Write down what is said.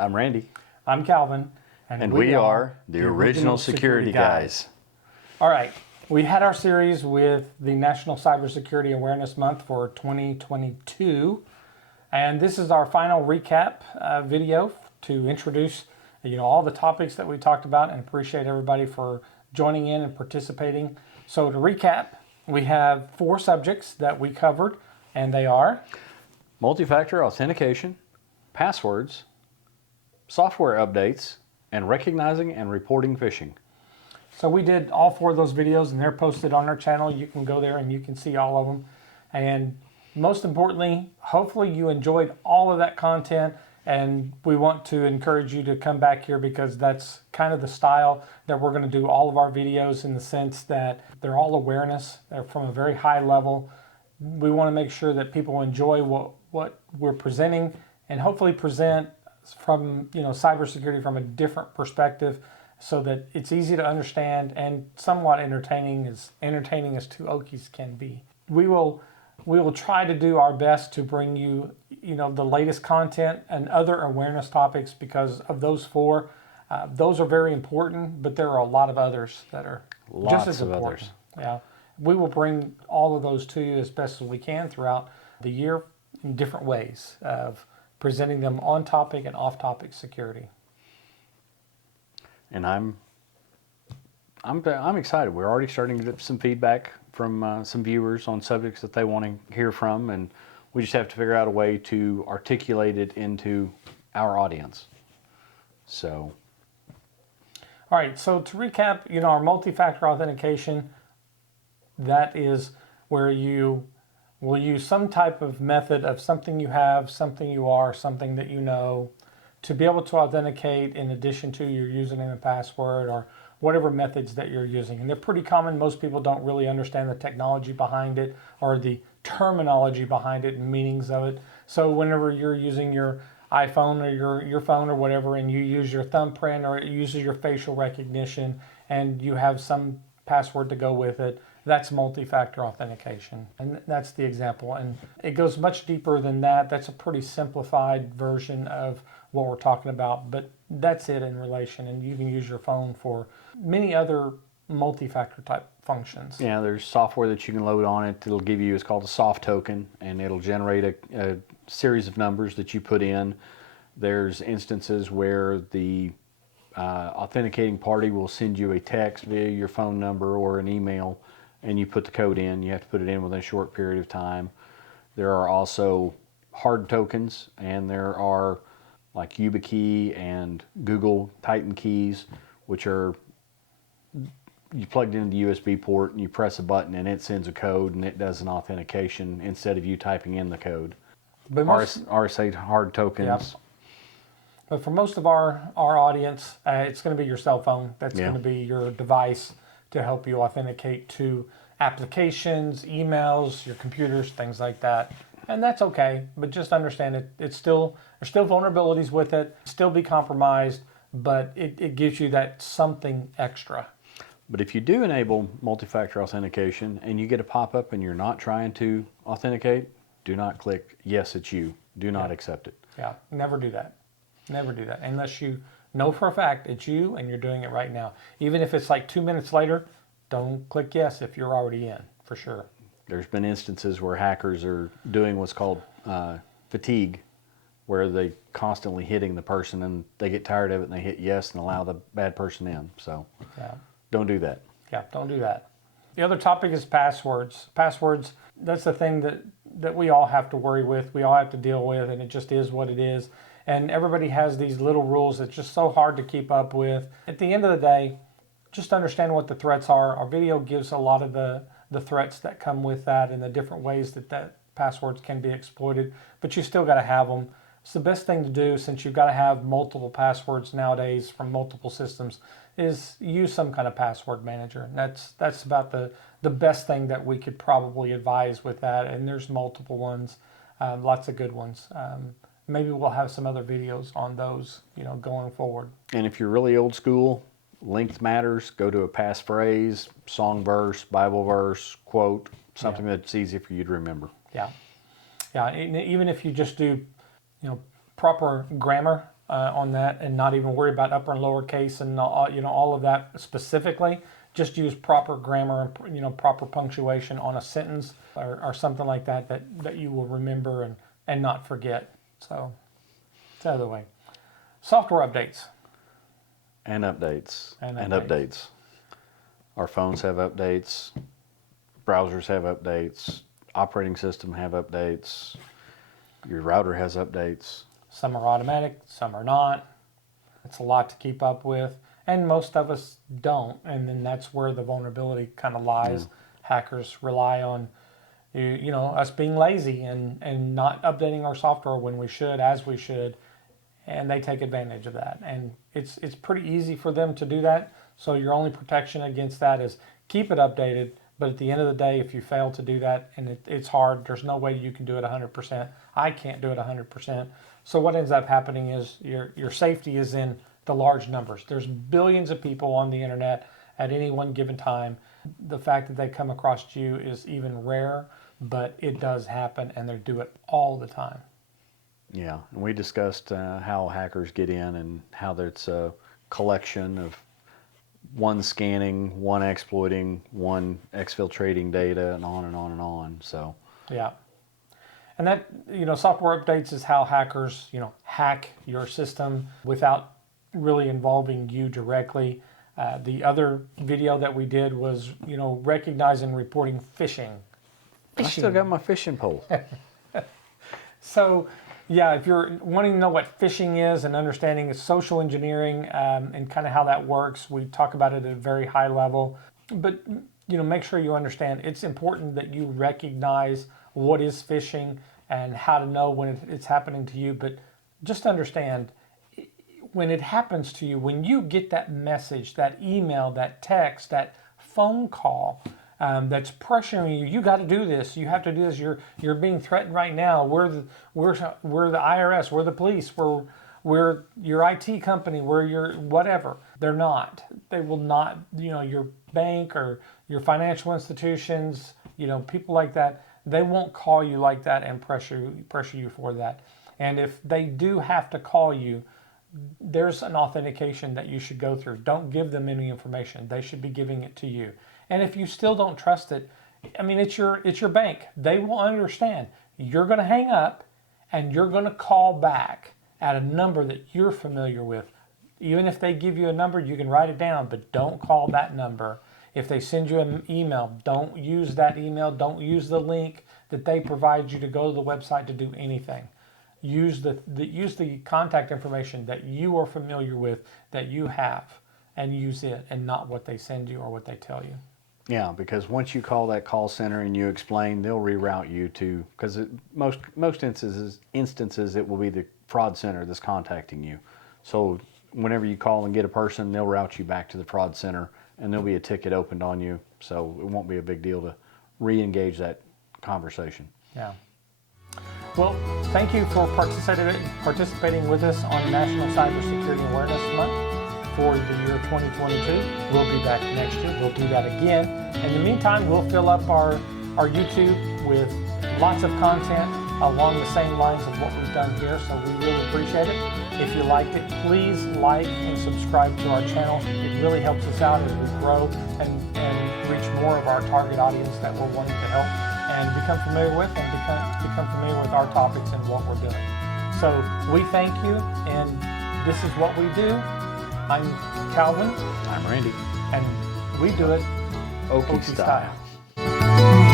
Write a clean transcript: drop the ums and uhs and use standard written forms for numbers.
I'm Randy. I'm Calvin. And we are the original security guys. All right. We had our series with the National Cybersecurity Awareness Month for 2022. And this is our final recap video to introduce all the topics that we talked about, and appreciate everybody for joining in and participating. So to recap, we have 4 subjects that we covered, and they are multi-factor authentication, passwords, software updates, and recognizing and reporting phishing. So we did all 4 of those videos, and they're posted on our channel. You can go there and you can see all of them. And most importantly, hopefully you enjoyed all of that content, and we want to encourage you to come back here because that's kind of the style that we're going to do all of our videos, in the sense that they're all awareness. They're from a very high level. We want to make sure that people enjoy what we're presenting, and hopefully present from cybersecurity from a different perspective, so that it's easy to understand and somewhat entertaining as two Okies can be. We will try to do our best to bring you the latest content and other awareness topics, because of those 4. Those are very important, but there are a lot of others that are just as important. Yeah, we will bring all of those to you as best as we can throughout the year in different ways of presenting them on topic and off topic security. And I'm excited. We're already starting to get some feedback from some viewers on subjects that they want to hear from, and we just have to figure out a way to articulate it into our audience. So, all right. So to recap, our multi-factor authentication, that is where you will use some type of method of something you have, something you are, something that you know, to be able to authenticate in addition to your username and password, or whatever methods that you're using. And they're pretty common. Most people don't really understand the technology behind it or the terminology behind it and meanings of it. So whenever you're using your iPhone or your phone or whatever, and you use your thumbprint, or it uses your facial recognition, and you have some password to go with it, that's multi-factor authentication. And that's the example. And it goes much deeper than that. That's a pretty simplified version of what we're talking about, but that's it in relation. And you can use your phone for many other multi-factor type functions. Yeah, there's software that you can load on it. It'll give you, it's called a soft token, and it'll generate a series of numbers that you put in. There's instances where the authenticating party will send you a text via your phone number or an email, and you put the code in. You have to put it in within a short period of time. There are also hard tokens, and there are like YubiKey and Google Titan keys, which are, you plugged into the USB port and you press a button and it sends a code and it does an authentication instead of you typing in the code. But RSA hard tokens. Yeah. But for most of our audience, it's going to be your cell phone. That's going to be your device to help you authenticate to applications, emails, your computers, things like that. And that's okay, but just understand there's still vulnerabilities with it, still be compromised, but it gives you that something extra. But if you do enable multi-factor authentication and you get a pop-up and you're not trying to authenticate, do not click yes, it's you. Do not accept it. Yeah, never do that. Never do that unless you know for a fact it's you and you're doing it right now. Even if it's like 2 minutes later, don't click yes if you're already in, for sure. There's been instances where hackers are doing what's called fatigue, where they constantly hitting the person and they get tired of it and they hit yes and allow the bad person in. So don't do that. Yeah, don't do that. The other topic is passwords. Passwords, that's the thing that we all have to worry with. We all have to deal with, and it just is what it is. And everybody has these little rules that's just so hard to keep up with. At the end of the day, just understand what the threats are. Our video gives a lot of the threats that come with that and the different ways that passwords can be exploited, but you still got to have them. It's the best thing to do, since you've got to have multiple passwords nowadays from multiple systems, is use some kind of password manager. And that's about the best thing that we could probably advise with that. And there's multiple ones, lots of good ones. Maybe we'll have some other videos on those, going forward. And if you're really old school, length matters. Go to a passphrase, song verse, Bible verse, quote, something that's easy for you to remember. Yeah. Even if you just do, proper grammar, on that, and not even worry about upper and lower case and all of that specifically. Just use proper grammar and proper punctuation on a sentence or something like that you will remember and not forget. So it's out of the way. Software updates. And updates. And updates. Our phones have updates. Browsers have updates. Operating system have updates. Your router has updates. Some are automatic, some are not. It's a lot to keep up with, and most of us don't. And then that's where the vulnerability kind of lies. Hackers rely on us being lazy and not updating our software when we should, as we should, and they take advantage of that. And it's pretty easy for them to do that. So your only protection against that is keep it updated. But at the end of the day, if you fail to do that, and it's hard, there's no way you can do it 100%. I can't do it 100%. So what ends up happening is your safety is in the large numbers. There's billions of people on the internet at any one given time. The fact that they come across you is even rare, but it does happen, and they do it all the time. Yeah, and we discussed how hackers get in and how there's a collection of one scanning, one exploiting, one exfiltrating data, and on and on and on. So yeah, and that software updates is how hackers hack your system without really involving you directly. The other video that we did was recognizing and reporting phishing. I still got my fishing pole. So yeah, if you're wanting to know what phishing is and understanding social engineering and kind of how that works, we talk about it at a very high level. But make sure you understand it's important that you recognize what is phishing and how to know when it's happening to you. But just understand when it happens to you, when you get that message, that email, that text, that phone call, that's pressuring you. You got to do this. You have to do this. You're being threatened right now. We're the IRS. We're the police. We're your IT company. We're your whatever. They're not. They will not. Your bank or your financial institutions. People like that. They won't call you like that and pressure you for that. And if they do have to call you, there's an authentication that you should go through. Don't give them any information. They should be giving it to you. And if you still don't trust it, it's your bank. They will understand. You're going to hang up and you're going to call back at a number that you're familiar with. Even if they give you a number, you can write it down, but don't call that number. If they send you an email, don't use that email. Don't use the link that they provide you to go to the website to do anything. Use the contact information that you are familiar with, that you have, and use it and not what they send you or what they tell you. Yeah, because once you call that call center and you explain, they'll reroute you to, because most instances it will be the fraud center that's contacting you. So whenever you call and get a person, they'll route you back to the fraud center and there'll be a ticket opened on you. So it won't be a big deal to re-engage that conversation. Yeah. Well, thank you for participating with us on National Cybersecurity Awareness Month for the year 2022. We'll be back next year. We'll do that again. In the meantime, we'll fill up our YouTube with lots of content along the same lines of what we've done here, so we really appreciate it. If you liked it, please like and subscribe to our channel. It really helps us out as we grow and reach more of our target audience that we're wanting to help and become familiar with become familiar with our topics and what we're doing. So we thank you, and this is what we do. I'm Calvin. I'm Randy. And we do it Okie style. style.